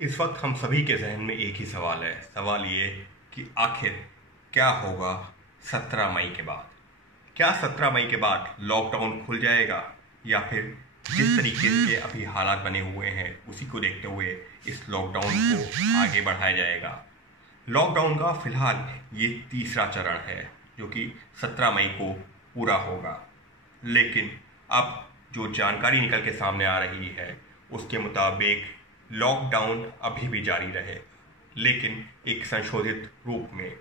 इस वक्त हम सभी के जहन में एक ही सवाल है। सवाल ये कि आखिर क्या होगा 17 मई के बाद। क्या 17 मई के बाद लॉकडाउन खुल जाएगा या फिर जिस तरीके से अभी हालात बने हुए हैं उसी को देखते हुए इस लॉकडाउन को आगे बढ़ाया जाएगा। लॉकडाउन का फिलहाल ये तीसरा चरण है जो कि 17 मई को पूरा होगा, लेकिन अब जो जानकारी निकल के सामने आ रही है उसके मुताबिक लॉकडाउन अभी भी जारी रहे, लेकिन एक संशोधित रूप में।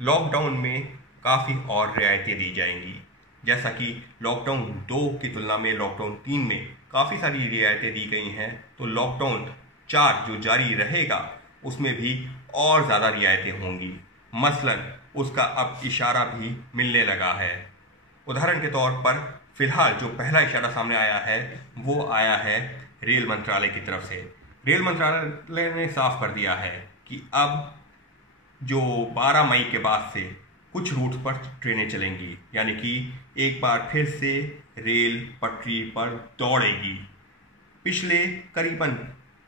लॉकडाउन में काफ़ी और रियायतें दी जाएंगी, जैसा कि लॉकडाउन 2 की तुलना में लॉकडाउन 3 में काफ़ी सारी रियायतें दी गई हैं, तो लॉकडाउन 4 जो जारी रहेगा उसमें भी और ज़्यादा रियायतें होंगी। मसलन उसका अब इशारा भी मिलने लगा है। उदाहरण के तौर पर फिलहाल जो पहला इशारा सामने आया है वो आया है रेल मंत्रालय की तरफ से। रेल मंत्रालय ने साफ कर दिया है कि अब जो 12 मई के बाद से कुछ रूट पर ट्रेनें चलेंगी, यानी कि एक बार फिर से रेल पटरी पर दौड़ेगी। पिछले करीबन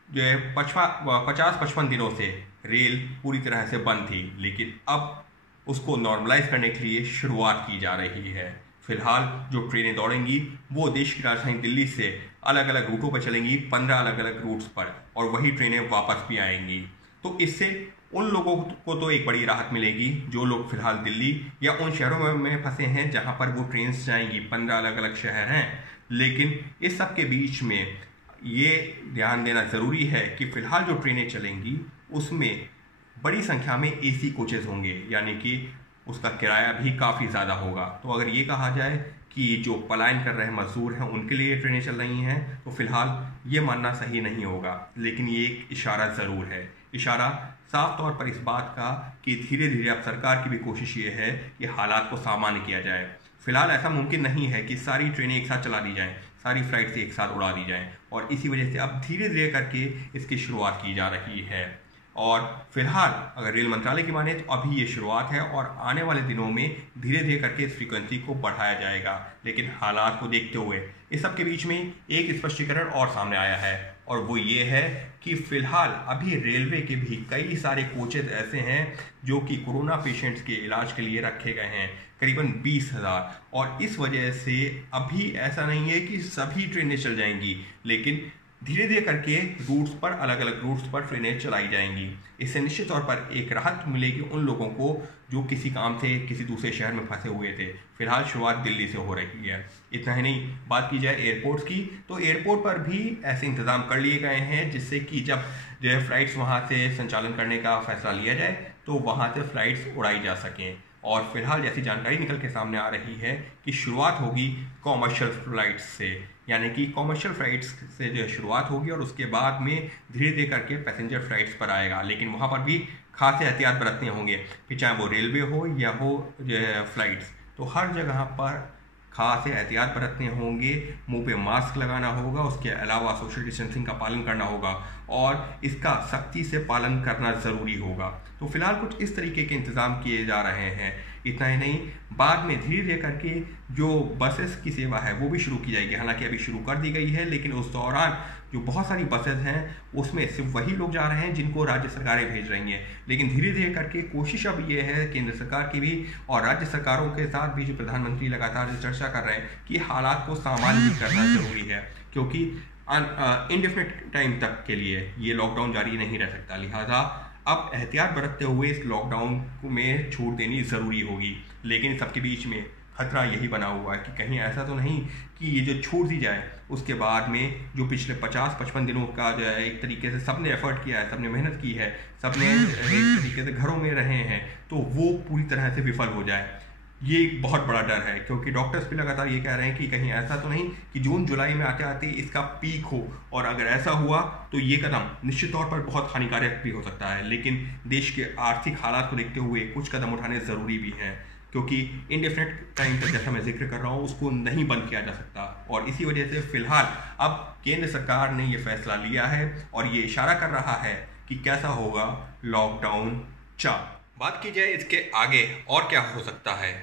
जो है 50-55 दिनों से रेल पूरी तरह से बंद थी, लेकिन अब उसको नॉर्मलाइज करने के लिए शुरुआत की जा रही है। फिलहाल जो ट्रेनें दौड़ेंगी वो देश की राजधानी दिल्ली से अलग अलग रूटों पर चलेंगी, 15 अलग अलग रूट्स पर, और वही ट्रेनें वापस भी आएंगी। तो इससे उन लोगों को तो एक बड़ी राहत मिलेगी जो लोग फिलहाल दिल्ली या उन शहरों में फंसे हैं जहां पर वो ट्रेन जाएंगी। 15 अलग अलग शहर हैं, लेकिन इस सब के बीच में ये ध्यान देना ज़रूरी है कि फिलहाल जो ट्रेनें चलेंगी उसमें बड़ी संख्या में एसी कोचेज़ होंगे, यानी कि उसका किराया भी काफ़ी ज़्यादा होगा। तो अगर ये कहा जाए कि जो पलायन कर रहे मजदूर हैं उनके लिए ट्रेनें चल रही हैं, तो फिलहाल ये मानना सही नहीं होगा, लेकिन ये एक इशारा ज़रूर है। इशारा साफ तौर पर इस बात का कि धीरे धीरे अब सरकार की भी कोशिश ये है कि हालात को सामान्य किया जाए। फिलहाल ऐसा मुमकिन नहीं है कि सारी ट्रेनें एक साथ चला दी जाएं, सारी फ्लाइट्स एक साथ उड़ा दी जाएं, और इसी वजह से अब धीरे धीरे करके इसकी शुरुआत की जा रही है। और फिलहाल अगर रेल मंत्रालय की माने तो अभी ये शुरुआत है और आने वाले दिनों में धीरे धीरे करके इस फ्रीक्वेंसी को बढ़ाया जाएगा। लेकिन हालात को देखते हुए इस सब के बीच में एक स्पष्टीकरण और सामने आया है, और वो ये है कि फिलहाल अभी रेलवे के भी कई सारे कोचेज ऐसे हैं जो कि कोरोना पेशेंट्स के इलाज के लिए रखे गए हैं, करीबन 20,000। और इस वजह से अभी ऐसा नहीं है कि सभी ट्रेनें चल जाएंगी, लेकिन धीरे धीरे करके रूट्स पर, अलग अलग रूट्स पर ट्रेनें चलाई जाएंगी। इससे निश्चित तौर पर एक राहत मिलेगी उन लोगों को जो किसी काम से किसी दूसरे शहर में फंसे हुए थे। फिलहाल शुरुआत दिल्ली से हो रही है। इतना ही नहीं, बात की जाए एयरपोर्ट्स की, तो एयरपोर्ट पर भी ऐसे इंतजाम कर लिए गए हैं जिससे कि जब जो है फ्लाइट्स वहाँ से संचालन करने का फैसला लिया जाए तो वहाँ से फ्लाइट्स उड़ाई जा सकें। और फिलहाल जैसी जानकारी निकल के सामने आ रही है कि शुरुआत होगी कॉमर्शियल फ्लाइट्स से, यानी कि कॉमर्शियल फ्लाइट्स से जो शुरुआत होगी और उसके बाद में धीरे धीरे करके पैसेंजर फ्लाइट्स पर आएगा। लेकिन वहाँ पर भी खास एहतियात बरतने होंगे, फिर चाहे वो रेलवे हो या हो जो है फ्लाइट्स, तो हर जगह पर खास एहतियात बरतने होंगे। मुंह पे मास्क लगाना होगा, उसके अलावा सोशल डिस्टेंसिंग का पालन करना होगा और इसका सख्ती से पालन करना ज़रूरी होगा। तो फिलहाल कुछ इस तरीके के इंतज़ाम किए जा रहे हैं। इतना ही नहीं, बाद में धीरे धीरे करके जो बसेस की सेवा है वो भी शुरू की जाएगी। हालांकि अभी शुरू कर दी गई है, लेकिन उस दौरान जो बहुत सारी बसेस हैं उसमें सिर्फ वही लोग जा रहे हैं जिनको राज्य सरकारें भेज रही हैं। लेकिन धीरे धीरे करके कोशिश अब ये है केंद्र सरकार की भी और राज्य सरकारों के साथ भी, जो प्रधानमंत्री लगातार चर्चा कर रहे हैं कि हालात को सामान्य करना जरूरी है, क्योंकि इंडेफिनिट टाइम तक के लिए ये लॉकडाउन जारी नहीं रह सकता। लिहाजा अब एहतियात बरतते हुए इस लॉकडाउन में छूट देनी ज़रूरी होगी। लेकिन सबके बीच में खतरा यही बना हुआ है कि कहीं ऐसा तो नहीं कि ये जो छूट दी जाए उसके बाद में जो पिछले 50-55 दिनों का जो है एक तरीके से सबने एफर्ट किया है, सबने मेहनत की है, सबने एक तरीके से घरों में रहे हैं, तो वो पूरी तरह से विफल हो जाए। ये एक बहुत बड़ा डर है, क्योंकि डॉक्टर्स भी लगातार ये कह रहे हैं कि कहीं ऐसा तो नहीं कि जून जुलाई में आते आते इसका पीक हो, और अगर ऐसा हुआ तो ये कदम निश्चित तौर पर बहुत हानिकारक भी हो सकता है। लेकिन देश के आर्थिक हालात को देखते हुए कुछ कदम उठाने ज़रूरी भी हैं, क्योंकि इंडेफिनिट टाइम तक जैसा मैं जिक्र कर रहा हूँ उसको नहीं बंद किया जा सकता। और इसी वजह से फिलहाल अब केंद्र सरकार ने ये फैसला लिया है और ये इशारा कर रहा है कि कैसा होगा लॉकडाउन 4। बात की जाए इसके आगे और क्या हो सकता है,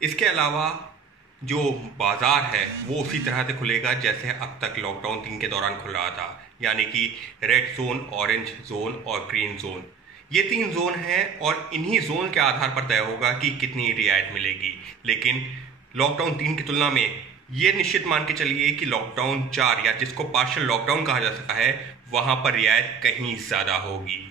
इसके अलावा जो बाजार है वो उसी तरह से खुलेगा जैसे अब तक लॉकडाउन 3 के दौरान खुल रहा था, यानी कि रेड जोन, ऑरेंज जोन और ग्रीन जोन। ये 3 जोन हैं और इन्हीं जोन के आधार पर तय होगा कि कितनी रियायत मिलेगी। लेकिन लॉकडाउन 3 की तुलना में ये निश्चित मान के चलिए कि लॉकडाउन 4 या जिसको पार्शियल लॉकडाउन कहा जा सकता है, वहां पर रियायत कहीं ज्यादा होगी,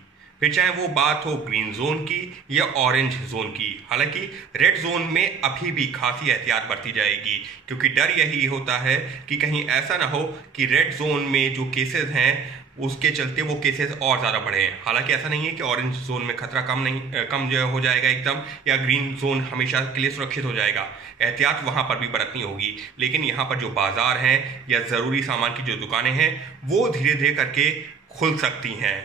फिर चाहे वो बात हो ग्रीन जोन की या ऑरेंज जोन की। हालांकि रेड जोन में अभी भी खासी एहतियात बरती जाएगी, क्योंकि डर यही होता है कि कहीं ऐसा ना हो कि रेड जोन में जो केसेस हैं उसके चलते वो केसेस और ज़्यादा बढ़े। हालांकि ऐसा नहीं है कि ऑरेंज जोन में खतरा कम जो हो जाएगा एकदम, या ग्रीन जोन हमेशा के लिए सुरक्षित हो जाएगा। एहतियात वहां पर भी बरतनी होगी। लेकिन यहाँ पर जो बाजार हैं या ज़रूरी सामान की जो दुकानें हैं वो धीरे धीरे करके खुल सकती हैं।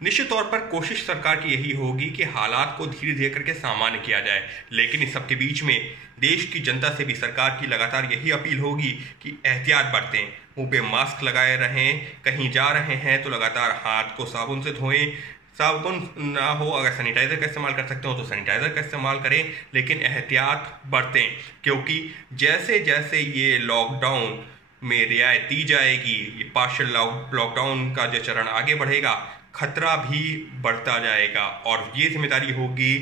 निश्चित तौर पर कोशिश सरकार की यही होगी कि हालात को धीरे धीरे करके सामान्य किया जाए। लेकिन इस सबके बीच में देश की जनता से भी सरकार की लगातार यही अपील होगी कि एहतियात बरतें, मुंह पे मास्क लगाए रहें, कहीं जा रहे हैं तो लगातार हाथ को साबुन से धोएं, साबुन ना हो अगर सैनिटाइजर का इस्तेमाल कर सकते हो तो सैनिटाइजर का इस्तेमाल करें, लेकिन एहतियात बरतें। क्योंकि जैसे जैसे ये लॉकडाउन में रियायत दी जाएगी, ये पार्शियल लॉकडाउन का जो चरण आगे बढ़ेगा, खतरा भी बढ़ता जाएगा। और ये जिम्मेदारी होगी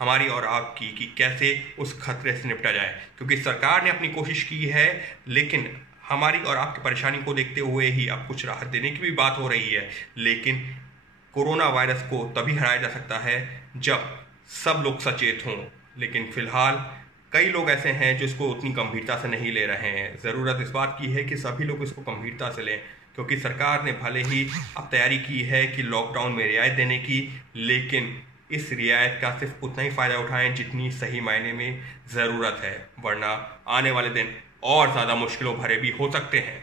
हमारी और आपकी कि कैसे उस खतरे से निपटा जाए। क्योंकि सरकार ने अपनी कोशिश की है, लेकिन हमारी और आपकी परेशानी को देखते हुए ही अब कुछ राहत देने की भी बात हो रही है। लेकिन कोरोना वायरस को तभी हराया जा सकता है जब सब लोग सचेत हों। लेकिन फिलहाल कई लोग ऐसे हैं जो इसको उतनी गंभीरता से नहीं ले रहे हैं। ज़रूरत इस बात की है कि सभी लोग इसको गंभीरता से लें, क्योंकि सरकार ने भले ही अब तैयारी की है कि लॉकडाउन में रियायत देने की, लेकिन इस रियायत का सिर्फ उतना ही फ़ायदा उठाएं जितनी सही मायने में ज़रूरत है, वरना आने वाले दिन और ज़्यादा मुश्किलों भरे भी हो सकते हैं।